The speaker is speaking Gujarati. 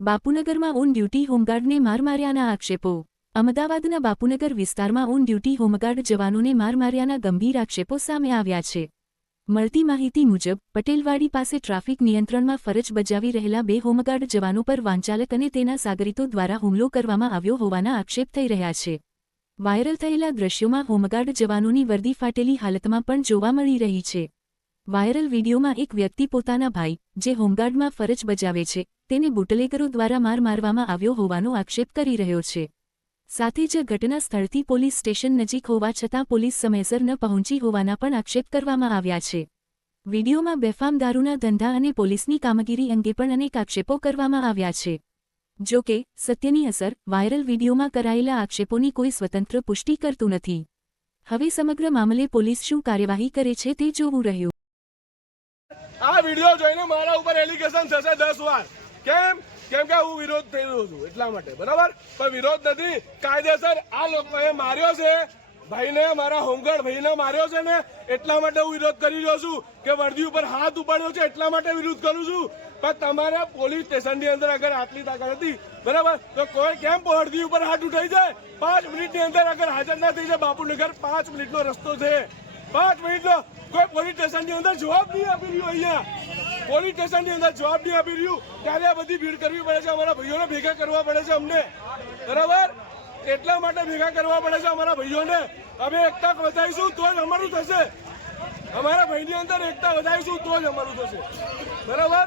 બાપુનગરમાં ઓન ડ્યુટી હોમગાર્ડને માર માર્યાના આક્ષેપો। અમદાવાદના બાપુનગર વિસ્તારમાં ઓન ડ્યુટી હોમગાર્ડ જવાનોને માર માર્યાના ગંભીર આક્ષેપો સામે આવ્યા છે। મળતી માહિતી મુજબ પટેલવાડી પાસે ટ્રાફિક નિયંત્રણમાં ફરજ બજાવી રહેલા બે હોમગાર્ડ જવાનો પર વાહનચાલક અને તેના સાગરીતો દ્વારા હુમલો કરવામાં આવ્યો હોવાના આક્ષેપ થઈ રહ્યા છે। વાયરલ થયેલા દ્રશ્યોમાં હોમગાર્ડ જવાનોની વર્દી ફાટેલી હાલતમાં પણ જોવા મળી રહી છે। વાયરલ વિડીયોમાં એક વ્યક્તિ પોતાના ભાઈ, જે હોમગાર્ડમાં ફરજ બજાવે છે, તેને બુટલેગરો દ્વારા માર મારવામાં આવ્યો હોવાનો આક્ષેપ કરી રહ્યો છે। સાથે જ ઘટના સ્થળથી પોલીસ સ્ટેશન નજીક હોવા છતાં પોલીસ સમયસર ન પહોંચી હોવાના પણ આક્ષેપ કરવામાં આવ્યા છે। વિડીયોમાં બેફામ દારૂના ધંધા અને પોલીસની કામગીરી અંગે પણ અનેક આક્ષેપો કરવામાં આવ્યા છે। જો કે સત્યની અસર વાયરલ વિડીયોમાં કરાયેલા આક્ષેપોની કોઈ સ્વતંત્ર પુષ્ટિ કરતું નથી। હવે સમગ્ર મામલે પોલીસ શું કાર્યવાહી કરે છે તે જોવું રહ્યું। આ વિડિયો જોઈને મારા ઉપર એલિગેશન થશે 10 વાર। કેમ કે હું વિરોધ થઈ રહ્યો છું એટલા માટે, બરાબર? પણ વિરોધ નથી, કાયદેસર આ લોકોએ માર્યો છે ભાઈને, મારા હોમગાર્ડ ભાઈને માર્યો છે ને, એટલા માટે હું વિરોધ કરી રહ્યો છું કે વર્દી ઉપર હાથ ઉપાડ્યો છે એટલા માટે વિરોધ કરું છું। પણ તમારા પોલીસ સ્ટેશનની અંદર અગર આટલી તાકાત હતી, બરાબર, તો કોઈ કેમ વર્દી ઉપર હાથ ઉઠાઈ જાય? 5 મિનિટની અંદર અગર હાજર ના થઈ જાય બાપુનગર, 5 મિનિટનો રસ્તો છે, 5 મિનિટનો, કોઈ પોલીસ સ્ટેશનની અંદર જવાબ નહીં આપી રહ્યું। અહીંયા પોલીસ સ્ટેશનની અંદર જવાબ નહીં આપી રહ્યું, ત્યારે આ બધી ભીડ કરવી પડે છે। અમારા ભાઈઓને ભેગા કરવા પડે છે અમને, બરાબર? એટલા માટે ભેગા કરવા પડે છે અમારા ભાઈઓને। અમે એકતા વધારીશું તો જ અમારું થશે। અમારા ભાઈની અંદર એકતા વધારીશું તો જ અમારું થશે, બરાબર?